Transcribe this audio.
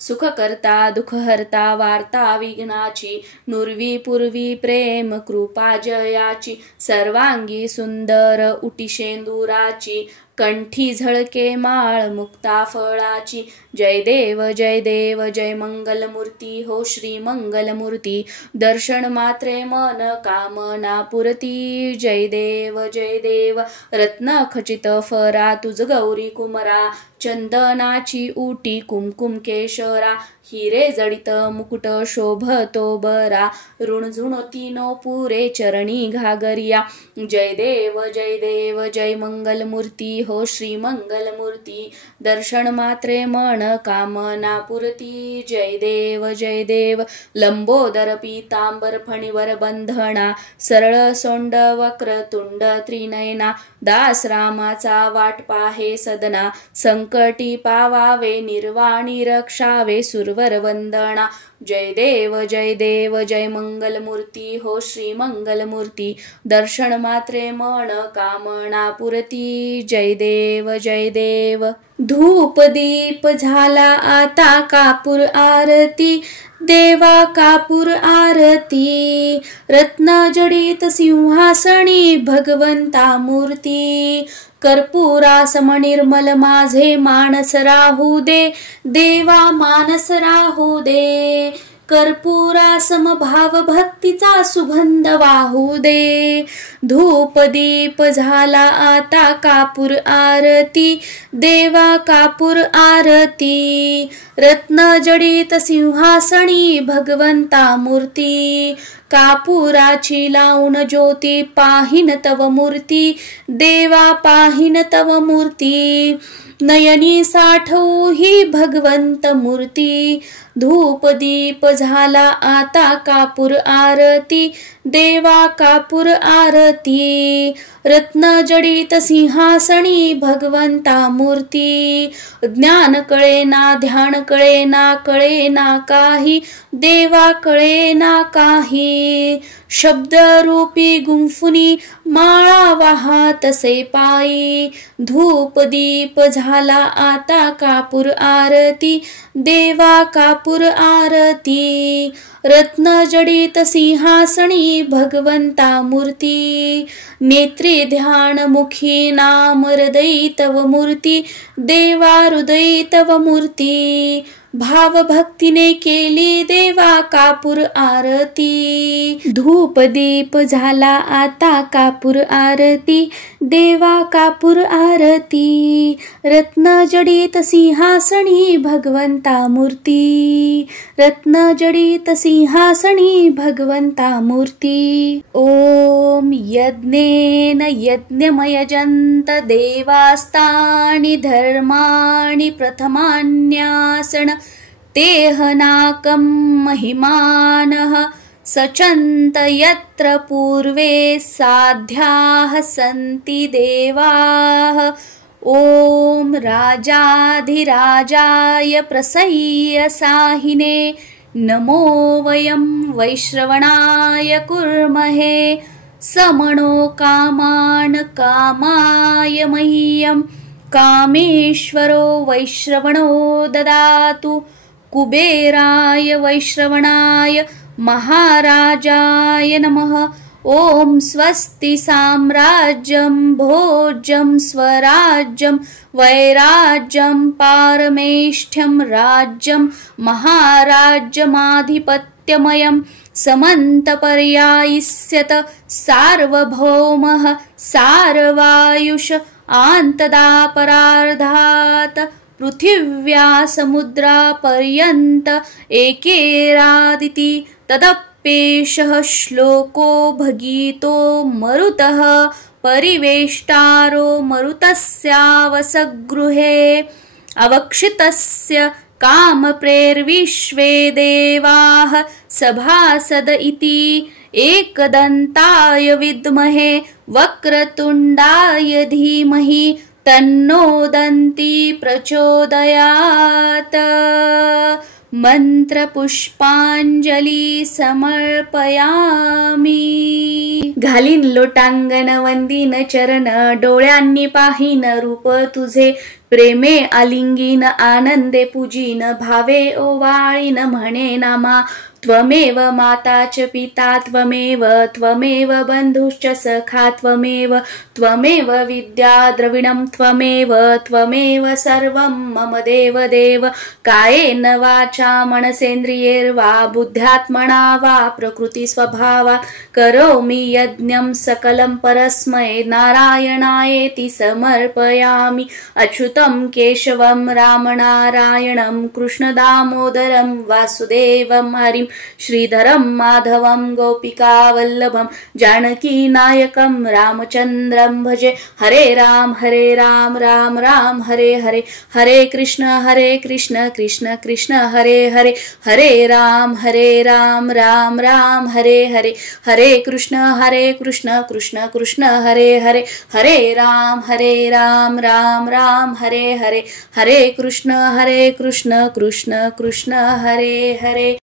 सुख करता दुःख हरता वार्ता विघ्नाची, नुरवी पूर्वी प्रेम कृपा जयाची, सर्वांगी सुंदर उटी शेंदुराची, कंठी झळके माळ मुक्ता फळाची. जय देव जय देव जय मंगलमूर्ती हो श्री मंगलमूर्ती, दर्शन मात्रे मन कामना पुरती. जय देव रत्न खचित फरा तुझ गौरी कुमरा, चंदनाची उटी कुमकुम केशरा, हिरे जडित मुकुट शोभतो बरा, ऋणझुणती नो पुरे चरणी घागरिया. जय देव जय मंगलमूर्ती हो श्री मंगलमूर्ती, दर्शन मात्रे मन कामना पुरती. जय देव लंबोदर पीतांबर फणीवर बंधना, सरळ सोंड वक्र तुंड त्रिनयना, दास रामाचा वाट पाहे सदना, संकटी पावावे निर्वाणी रक्षावे सुरवर वंदना. जय देव जय मंगलमूर्ती हो श्री मंगलमूर्ती, दर्शन मात्रे मन कामना पुरती. जय देव धूप दीप झाला आता कापूर आरती, देवा कापूर आरती, रत्न जडित सिंहासनी भगवंता मूर्ती, कर्पूरासम निर्मल माझे मानस राहू दे, देवा मानस राहू दे, कर्पूरासम भाव भक्तीचा सुगंध वाहू दे. धूप दीप झाला आता कापूर आरती, देवा कापूर आरती, रत्न जडित सिंहासनी भगवंता मूर्ती, कापुराची लावून ज्योती पाहिन तव मूर्ती, देवा पाहिन तव मूर्ती, नयनी साठवू ही भगवंत मूर्ती. धूप दीप झाला आता कापूर आरती, देवा कापूर आरती, रत्न जडित सिंहासनी भगवंता मूर्ती, ज्ञान कळे ना ध्यान कळे ना कळे ना काही, देवा कळे ना काही, शब्द रूपी गुंफुनी माळा वाहात से पायी. धूप दीप झाला आता कापूर आरती, देवा कापूर आरती, रत्न जडित सिंहासनी भगवंता मूर्ती, नेत्री ध्यान मुखी नाम हृदयी तव मूर्ती, देवा हृदयी तव मूर्ती, भाव भक्तीने केली देवा कापूर आरती. धूप दीप झाला आता कापूर आरती, देवा कापूर आरती, रत्न जडित सिंहासनी भगवंता मूर्ती, रत्न जडित सिंहासनी भगवंता मूर्ती. ओम यज्ञेन यज्ञमयजन्त देवास्तानि धर्माणि प्रथमान्यासन, तेहनाकं महिमानः सचन्त यत्र पूर्वे साध्याः सन्ति देवाः. ओम राजाधिराजाय प्रसह्य साहिने नमो वयं वैश्रवणाय कुर्महे, समनो कामान् कामाय मह्यं, कामेश्वरो वैश्रवणो ददातु. कुबेराय वैश्रवणाय महाराजाय नमः. ओम स्वस्ति साम्राज्यं भोज्यं स्वराज्यं वैराज्यं पारमेष्ठ्यं राज्यं महाराज्यमाधिपत्यमयं समन्तपर्यायिष्यत सार्वभौमः सार्वायुष आन्तदापरार्धात् पृथिव्या समुद्रापर्यन्त एकेरादिति तदप्येषः श्लोको भगीतो मरुतः परिवेष्टारो मरुतस्यावसगृहे अवक्षितस्य कामप्रेर्विश्वे देवाः सभासद इति एकदन्ताय विद्महे वक्रतुण्डाय धीमहि तन्नो दन्ती प्रचोदयात्. मंत्र पुष्पांजली समर्पयामी. घालीन लोटांगण वंदीन चरण, डोळ्यांनी पाहीन रूप तुझे, प्रेमे आलिंगीन आनंदे पूजिन भावे ओवाळीन म्हणे नामा त्वमेव माता च पिता त्वमेव बंधुश्च सखा त्वमेव विद्या द्रविणं त्वमेव सर्वं मम देव देव कायेन वाचा मनसेन्द्रियैर्वा बुद्ध्यात्मना वा प्रकृति स्वभावा करोमि यज्ञं सकलं परस्मै नारायणायेति समर्पयामि अच्युतं केशवं रामनारायणं कृष्णदामोदरं वासुदेवं हरिं श्रीधरं माधवं गोपिकावल्लभं जानकीनायकं रामचन्द्रं भजे हरे राम राम राम हरे हरे हरे कृष्ण कृष्ण कृष्ण हरे हरे हरे राम राम राम हरे हरे हरे कृष्ण कृष्ण कृष्ण हरे हरे हरे राम राम राम हरे हरे हरे कृष्ण कृष्ण कृष्ण हरे हरे।